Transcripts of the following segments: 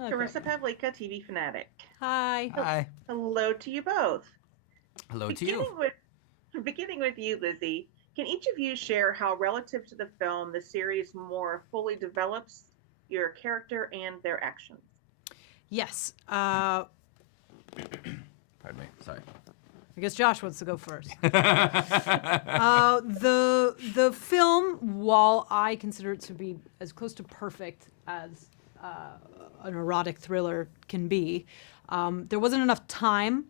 Okay. Carissa Pavlika, TV Fanatic. Hi. Hi. Hello to you both. Hello to you. Beginning with you, Lizzie. Can each of you share how, relative to the film, the series more fully develops your character and their actions? Yes. Pardon me. Sorry. I guess Josh wants to go first. The film, while I consider it to be as close to perfect as an erotic thriller can be, there wasn't enough time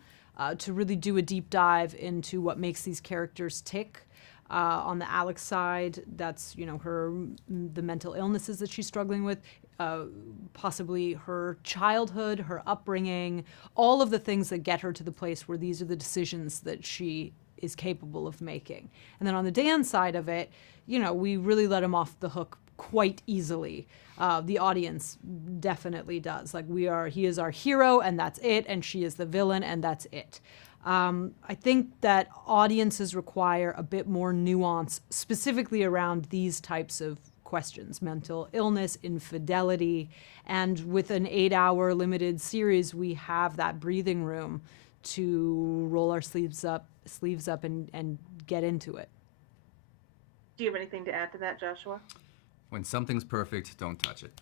to really do a deep dive into what makes these characters tick. On the Alex side, that's the mental illnesses that she's struggling with, possibly her childhood, her upbringing, all of the things that get her to the place where these are the decisions that she is capable of making. And then on the Dan side of it, we really let him off the hook quite easily. The audience definitely does. Like he is our hero and that's it, and she is the villain and that's it. I think that audiences require a bit more nuance, specifically around these types of questions: mental illness, infidelity, and with an 8-hour limited series, we have that breathing room to roll our sleeves up and get into it. Do you have anything to add to that, Joshua? When something's perfect, don't touch it.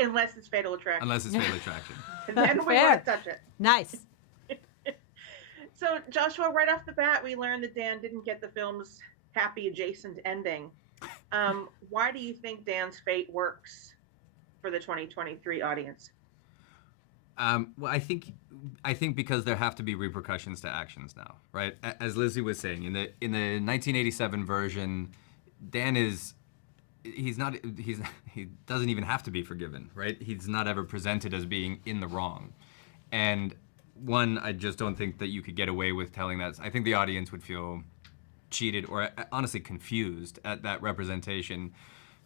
Unless it's Fatal Attraction. Unless it's Fatal Attraction. And then we Fair. want to touch it. Nice. So, Joshua, right off the bat, we learned that Dan didn't get the film's happy adjacent ending. Why do you think Dan's fate works for the 2023 audience? Well, I think because there have to be repercussions to actions now, right? As Lizzie was saying, in the 1987 version, Dan he doesn't even have to be forgiven, right? He's not ever presented as being in the wrong. And one, I just don't think that you could get away with telling that. I think the audience would feel cheated or honestly confused at that representation.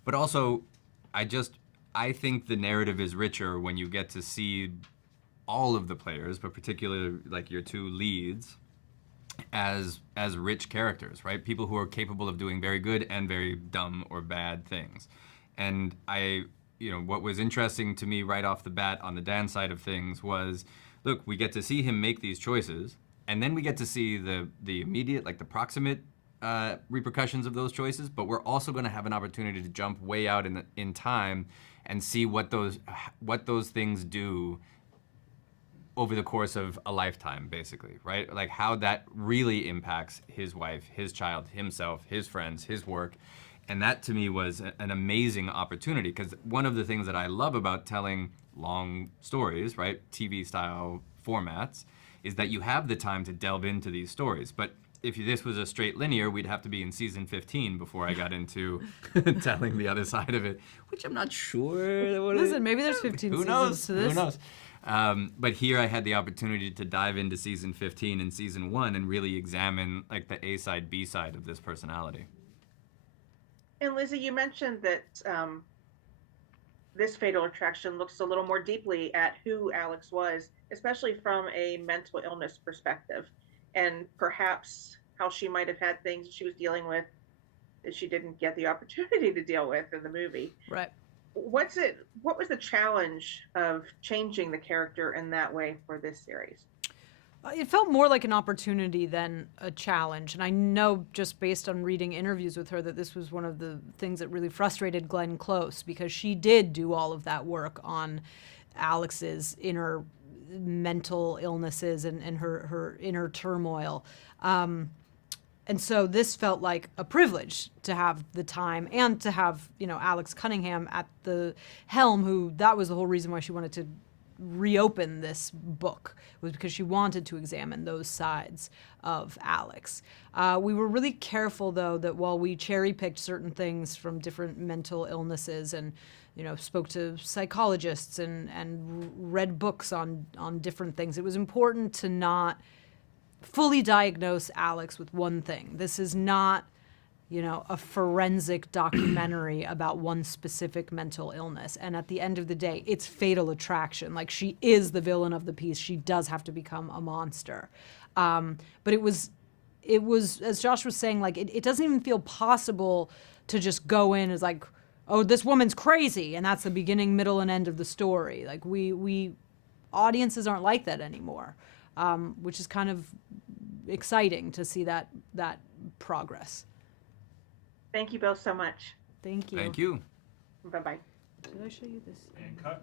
But also, I think the narrative is richer when you get to see all of the players, but particularly like your two leads, as rich characters, right? People who are capable of doing very good and very dumb or bad things. And what was interesting to me right off the bat on the Dan side of things was, look, we get to see him make these choices, and then we get to see the immediate, like the proximate repercussions of those choices, but we're also going to have an opportunity to jump way out in time and see what those things do over the course of a lifetime, basically, right? Like how that really impacts his wife, his child, himself, his friends, his work. And that to me was an amazing opportunity, because one of the things that I love about telling long stories, right, TV style formats, is that you have the time to delve into these stories. But if this was a straight linear, we'd have to be in season 15 before I got into telling the other side of it, which I'm not sure. Listen, maybe there's 15 Who seasons knows? to this. Who knows? But here I had the opportunity to dive into season 15 and season 1 and really examine like the A side, B side of this personality. And Lizzie, you mentioned that this Fatal Attraction looks a little more deeply at who Alex was, especially from a mental illness perspective, and perhaps how she might have had things she was dealing with that she didn't get the opportunity to deal with in the movie. Right. What was the challenge of changing the character in that way for this series? It felt more like an opportunity than a challenge. And I know just based on reading interviews with her that this was one of the things that really frustrated Glenn Close, because she did do all of that work on Alex's inner mental illnesses and her inner turmoil. And so this felt like a privilege to have the time and to have, Alex Cunningham at the helm, who that was the whole reason why she wanted to reopen this book, was because she wanted to examine those sides of Alex. We were really careful, though, that while we cherry-picked certain things from different mental illnesses and spoke to psychologists and read books on different things, it was important to not fully diagnose Alex with one thing. This is not, a forensic documentary about one specific mental illness. And at the end of the day, it's Fatal Attraction. Like, she is the villain of the piece. She does have to become a monster. But it was, as Josh was saying, like, it doesn't even feel possible to just go in as like, oh, this woman's crazy, and that's the beginning, middle, and end of the story. Like we audiences aren't like that anymore, which is kind of exciting to see that progress. Thank you both so much. Thank you. Thank you. Bye-bye. Did I show you this? And cut.